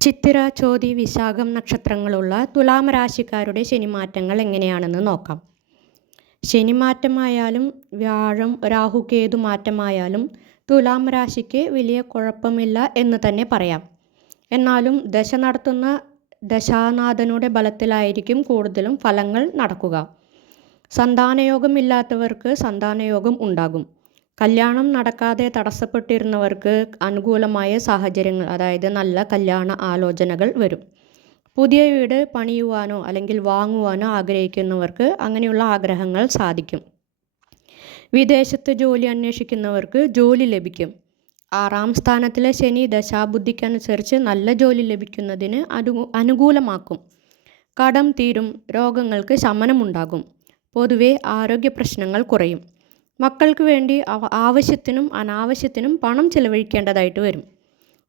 ചിത്തിര, ചോതി, വിശാഖം നക്ഷത്രങ്ങളുള്ള തുലാം രാശിക്കാരുടെ ശനിമാറ്റങ്ങൾ എങ്ങനെയാണെന്ന് നോക്കാം. ശനിമാറ്റമായാലും വ്യാഴം രാഹു കേതു മാറ്റമായാലും തുലാം രാശിക്ക് വലിയ കുഴപ്പമില്ല എന്ന് തന്നെ പറയാം. എന്നാലും ദശ നടത്തുന്ന ദശാനാഥനുടെ ബലത്തിലായിരിക്കും കൂടുതലും ഫലങ്ങൾ നടക്കുക. സന്താനയോഗം ഇല്ലാത്തവർക്ക് സന്താനയോഗം ഉണ്ടാകും. കല്യാണം നടക്കാതെ തടസ്സപ്പെട്ടിരുന്നവർക്ക് അനുകൂലമായ സാഹചര്യങ്ങൾ, അതായത് നല്ല കല്യാണ ആലോചനകൾ വരും. പുതിയ വീട് പണിയുവാനോ അല്ലെങ്കിൽ വാങ്ങുവാനോ ആഗ്രഹിക്കുന്നവർക്ക് അങ്ങനെയുള്ള ആഗ്രഹങ്ങൾ സാധിക്കും. വിദേശത്ത് ജോലി അന്വേഷിക്കുന്നവർക്ക് ജോലി ലഭിക്കും. 6ാം സ്ഥാനത്തിലെ ശനി ദശാബുദ്ധിക്കനുസരിച്ച് നല്ല ജോലി ലഭിക്കുന്നതിന് അനുകൂലമാക്കും. കടം തീരും, രോഗങ്ങൾക്ക് ശമനമുണ്ടാകും. പൊതുവെ ആരോഗ്യ പ്രശ്നങ്ങൾ കുറയും. മക്കൾക്ക് വേണ്ടി ആവശ്യത്തിനും അനാവശ്യത്തിനും പണം ചിലവഴിക്കേണ്ടതായിട്ട് വരും.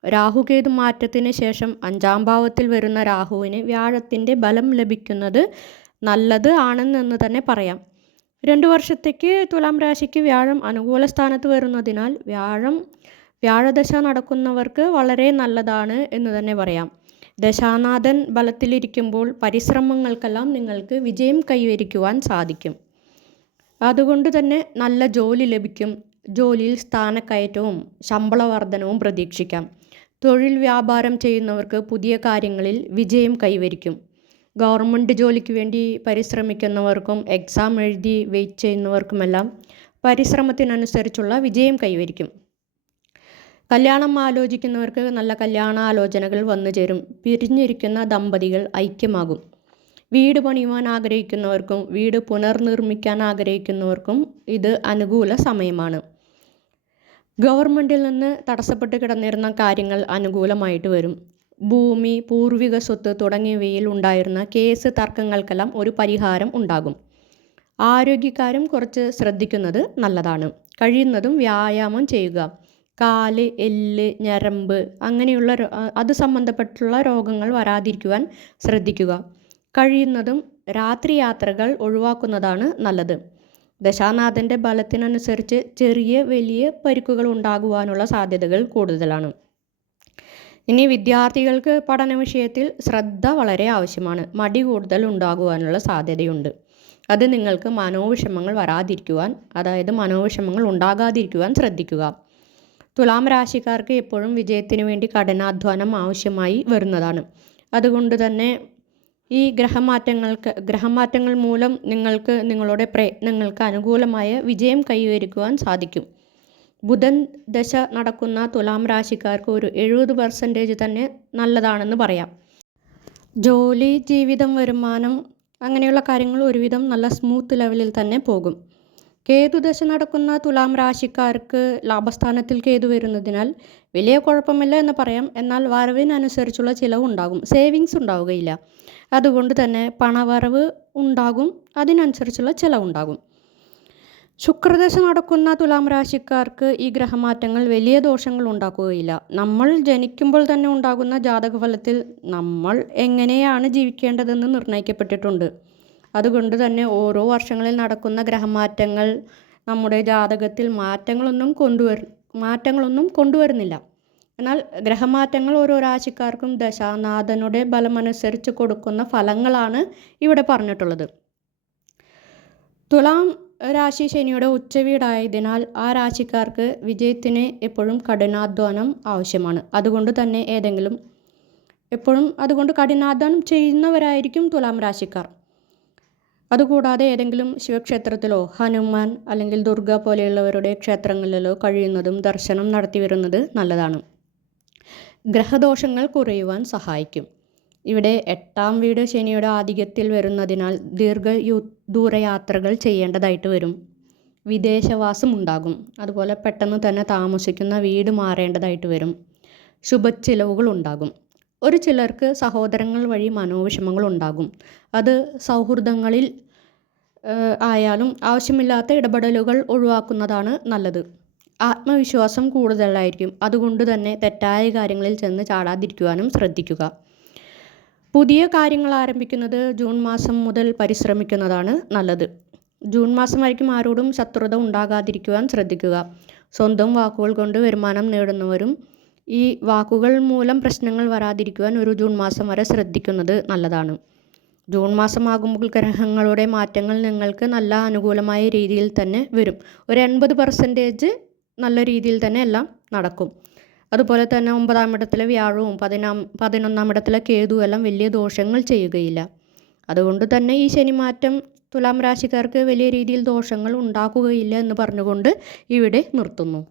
രാഹുകേതു മാറ്റത്തിന് ശേഷം 5ാം ഭാവത്തിൽ വരുന്ന രാഹുവിന് വ്യാഴത്തിൻ്റെ ബലം ലഭിക്കുന്നത് നല്ലത് ആണെന്ന് തന്നെ പറയാം. 2 വർഷത്തേക്ക് തുലാം രാശിക്ക് വ്യാഴം അനുകൂല സ്ഥാനത്ത് വരുന്നതിനാൽ വ്യാഴദശ നടക്കുന്നവർക്ക് വളരെ നല്ലതാണ് എന്ന് തന്നെ പറയാം. ദശാനാഥൻ ബലത്തിലിരിക്കുമ്പോൾ പരിശ്രമങ്ങൾക്കെല്ലാം നിങ്ങൾക്ക് വിജയം കൈവരിക്കുവാൻ സാധിക്കും. അതുകൊണ്ട് തന്നെ നല്ല ജോലി ലഭിക്കും. ജോലിയിൽ സ്ഥാനക്കയറ്റവും ശമ്പള വർധനവും പ്രതീക്ഷിക്കാം. തൊഴിൽ വ്യാപാരം ചെയ്യുന്നവർക്ക് പുതിയ കാര്യങ്ങളിൽ വിജയം കൈവരിക്കും. ഗവൺമെൻറ് ജോലിക്ക് വേണ്ടി പരിശ്രമിക്കുന്നവർക്കും എക്സാം എഴുതി വെയിറ്റ് ചെയ്യുന്നവർക്കുമെല്ലാം പരിശ്രമത്തിനനുസരിച്ചുള്ള വിജയം കൈവരിക്കും. കല്യാണം ആലോചിക്കുന്നവർക്ക് നല്ല കല്യാണാലോചനകൾ വന്നു ചേരും. പിരിഞ്ഞിരിക്കുന്ന ദമ്പതികൾ ഐക്യമാകും. വീട് പണിയുവാൻ ആഗ്രഹിക്കുന്നവർക്കും വീട് പുനർനിർമ്മിക്കാൻ ആഗ്രഹിക്കുന്നവർക്കും ഇത് അനുകൂല സമയമാണ്. ഗവൺമെൻറ്റിൽ നിന്ന് തടസ്സപ്പെട്ട് കിടന്നിരുന്ന കാര്യങ്ങൾ അനുകൂലമായിട്ട് വരും. ഭൂമി, പൂർവിക സ്വത്ത് തുടങ്ങിയവയിൽ ഉണ്ടായിരുന്ന കേസ് തർക്കങ്ങൾക്കെല്ലാം ഒരു പരിഹാരം ഉണ്ടാകും. ആരോഗ്യക്കാരും കുറച്ച് ശ്രദ്ധിക്കുന്നത് നല്ലതാണ്. കഴിയുന്നതും വ്യായാമം ചെയ്യുക. കാല്, എല്ല്, ഞരമ്പ് അങ്ങനെയുള്ള അത് സംബന്ധപ്പെട്ടുള്ള രോഗങ്ങൾ വരാതിരിക്കുവാൻ ശ്രദ്ധിക്കുക. കഴിയുന്നതും രാത്രി യാത്രകൾ ഒഴിവാക്കുന്നതാണ് നല്ലത്. ദശാനാഥൻ്റെ ബലത്തിനനുസരിച്ച് ചെറിയ വലിയ പരിക്കുകൾ ഉണ്ടാകുവാനുള്ള സാധ്യതകൾ കൂടുതലാണ്. ഇനി വിദ്യാർത്ഥികൾക്ക് പഠന വിഷയത്തിൽ ശ്രദ്ധ വളരെ ആവശ്യമാണ്. മടി കൂടുതൽ ഉണ്ടാകുവാനുള്ള സാധ്യതയുണ്ട്. അത് നിങ്ങൾക്ക് മനോവിഷമങ്ങൾ വരാതിരിക്കുവാൻ, അതായത് മനോവിഷമങ്ങൾ ഉണ്ടാകാതിരിക്കുവാൻ ശ്രദ്ധിക്കുക. തുലാം രാശിക്കാർക്ക് എപ്പോഴും വിജയത്തിന് വേണ്ടി കഠിനാധ്വാനം ആവശ്യമായി വരുന്നതാണ്. അതുകൊണ്ട് തന്നെ ഈ ഗ്രഹമാറ്റങ്ങൾ മൂലം നിങ്ങൾക്ക് നിങ്ങളുടെ പ്രയത്നങ്ങൾക്ക് അനുകൂലമായ വിജയം കൈവരിക്കുവാൻ സാധിക്കും. ബുധൻ ദശ നടക്കുന്ന തുലാം രാശിക്കാർക്ക് ഒരു 70% തന്നെ നല്ലതാണെന്ന് പറയാം. ജോലി, ജീവിതം, വരുമാനം അങ്ങനെയുള്ള കാര്യങ്ങൾ ഒരുവിധം നല്ല സ്മൂത്ത് ലെവലിൽ തന്നെ പോകും. കേതുദശ നടക്കുന്ന തുലാം രാശിക്കാർക്ക് ലാഭസ്ഥാനത്തിൽ കേതു വരുന്നതിനാൽ വലിയ കുഴപ്പമില്ല എന്ന് പറയാം. എന്നാൽ വരവിനനുസരിച്ചുള്ള ചിലവുണ്ടാകും. സേവിങ്സ് ഉണ്ടാവുകയില്ല. അതുകൊണ്ട് തന്നെ പണവരവ് ഉണ്ടാകും, അതിനനുസരിച്ചുള്ള ചിലവുണ്ടാകും. ശുക്രദശ നടക്കുന്ന തുലാം രാശിക്കാർക്ക് ഈ ഗ്രഹമാറ്റങ്ങൾ വലിയ ദോഷങ്ങൾ ഉണ്ടാക്കുകയില്ല. നമ്മൾ ജനിക്കുമ്പോൾ തന്നെ ഉണ്ടാകുന്ന ജാതകഫലത്തിൽ നമ്മൾ എങ്ങനെയാണ് ജീവിക്കേണ്ടതെന്ന് നിർണ്ണയിക്കപ്പെട്ടിട്ടുണ്ട്. അതുകൊണ്ട് തന്നെ ഓരോ വർഷങ്ങളിൽ നടക്കുന്ന ഗ്രഹമാറ്റങ്ങൾ നമ്മുടെ ജാതകത്തിൽ മാറ്റങ്ങളൊന്നും കൊണ്ടുവരുന്നില്ല. എന്നാൽ ഗ്രഹമാറ്റങ്ങൾ ഓരോ രാശിക്കാർക്കും ദശാനാഥനുടെ ബലമനുസരിച്ച് കൊടുക്കുന്ന ഫലങ്ങളാണ് ഇവിടെ പറഞ്ഞിട്ടുള്ളത്. തുലാം രാശി ശനിയുടെ ഉച്ചവീടായതിനാൽ ആ രാശിക്കാർക്ക് വിജയത്തിന് എപ്പോഴും കഠിനാധ്വാനം ആവശ്യമാണ്. അതുകൊണ്ട് കഠിനാധ്വാനം ചെയ്യുന്നവരായിരിക്കും തുലാം രാശിക്കാർ. അതുകൂടാതെ ഏതെങ്കിലും ശിവക്ഷേത്രത്തിലോ ഹനുമാൻ അല്ലെങ്കിൽ ദുർഗ പോലെയുള്ളവരുടെ ക്ഷേത്രങ്ങളിലോ കഴിയുന്നതും ദർശനം നടത്തി വരുന്നത് നല്ലതാണ്. ഗ്രഹദോഷങ്ങൾ കുറയുവാൻ സഹായിക്കും. ഇവിടെ 8ാം വീട് ശനിയുടെ ആധിക്യത്തിൽ വരുന്നതിനാൽ ദൂരയാത്രകൾ ചെയ്യേണ്ടതായിട്ട് വരും. വിദേശവാസം ഉണ്ടാകും. അതുപോലെ പെട്ടെന്ന് തന്നെ താമസിക്കുന്ന വീട് മാറേണ്ടതായിട്ട് വരും. ശുഭച്ചിലവുകൾ ഉണ്ടാകും. ഒരു ചിലർക്ക് സഹോദരങ്ങൾ വഴി മനോവിഷമങ്ങൾ ഉണ്ടാകും. അത് സൗഹൃദങ്ങളിൽ ആയാലും ആവശ്യമില്ലാത്ത ഇടപെടലുകൾ ഒഴിവാക്കുന്നതാണ് നല്ലത്. ആത്മവിശ്വാസം കൂടുതലായിരിക്കും. അതുകൊണ്ട് തന്നെ തെറ്റായ കാര്യങ്ങളിൽ ചെന്ന് ചാടാതിരിക്കുവാനും ശ്രദ്ധിക്കുക. പുതിയ കാര്യങ്ങൾ ആരംഭിക്കുന്നത് ജൂൺ മാസം മുതൽ പരിശ്രമിക്കുന്നതാണ് നല്ലത്. ജൂൺ മാസമായിരിക്കും ആരോടും ശത്രുത ഉണ്ടാകാതിരിക്കുവാൻ ശ്രദ്ധിക്കുക. സ്വന്തം വാക്കുകൾ കൊണ്ട് വരുമാനം നേടുന്നവരും ഈ വാക്കുകൾ മൂലം പ്രശ്നങ്ങൾ വരാതിരിക്കുവാൻ ഒരു ജൂൺ മാസം വരെ ശ്രദ്ധിക്കുന്നത് നല്ലതാണ്. ജൂൺ മാസമാകുമ്പോൾ ഗ്രഹങ്ങളുടെ മാറ്റങ്ങൾ നിങ്ങൾക്ക് നല്ല അനുകൂലമായ രീതിയിൽ തന്നെ വരും. ഒരു 80% നല്ല രീതിയിൽ തന്നെ എല്ലാം നടക്കും. അതുപോലെ തന്നെ 9-ാം ഇടത്തിലെ വ്യാഴവും 11-ാം ഇടത്തിലെ കേതുവും എല്ലാം വലിയ ദോഷങ്ങൾ ചെയ്യുകയില്ല. അതുകൊണ്ട് തന്നെ ഈ ശനിമാറ്റം തുലാം രാശിക്കാർക്ക് വലിയ രീതിയിൽ ദോഷങ്ങൾ ഉണ്ടാക്കുകയില്ല എന്ന് പറഞ്ഞുകൊണ്ട് ഇവിടെ നിർത്തുന്നു.